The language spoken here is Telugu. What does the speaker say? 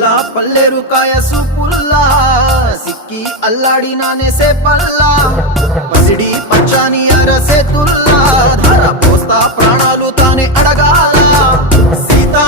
పిల్ల పల్లెరు కాయ సూపుల్లా సిక్కి అల్లాడినానే సేపల్లా పసిడి పచ్చాని అరసేతుల్లా ధర పోస్తా ప్రాణాలు తానే అడగాల సీతా